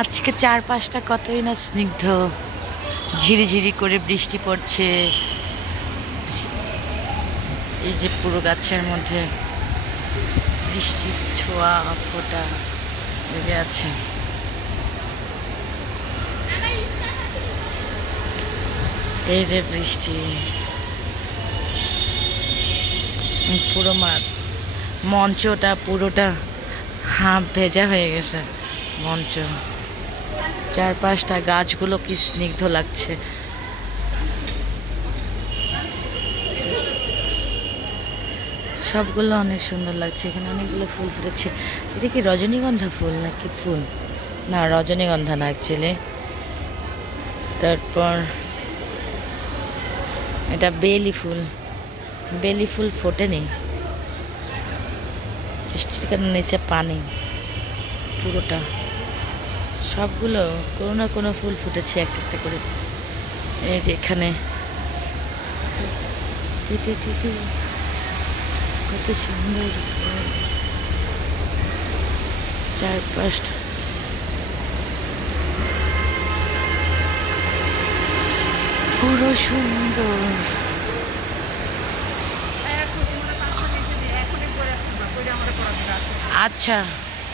আজকে চারপাশটা কতই না স্নিগ্ধ, ঝিরিঝিরি করে বৃষ্টি পড়ছে। এই যে পুরো গাছের মধ্যে বৃষ্টির ছোঁয়া ফোঁটা লেগে আছে। এই যে বৃষ্টি, পুরো মঞ্চটা পুরোটা হাফ ভেজা হয়ে গেছে। মঞ্চ, চারপাশটা গাছগুলো কি স্নিগ্ধ লাগছে। সবগুলো অনেক সুন্দর লাগছে। এখানে অনেকগুলো ফুল ফুটেছে। এটা কি রজনীগন্ধা ফুল নাকি ফুল? না, রজনীগন্ধা না অ্যাকচুয়ালি। তারপর এটা বেলি ফুল। বেলি ফুল ফোটেনি, বৃষ্টির কারণে নিচে পানি পুরোটা। সবগুলো কোনো না কোনো ফুল ফুটেছে এক একটা করে। এই যে এখানে কত সুন্দর ফুল, চারপাশটা পুরো সুন্দর। আচ্ছা।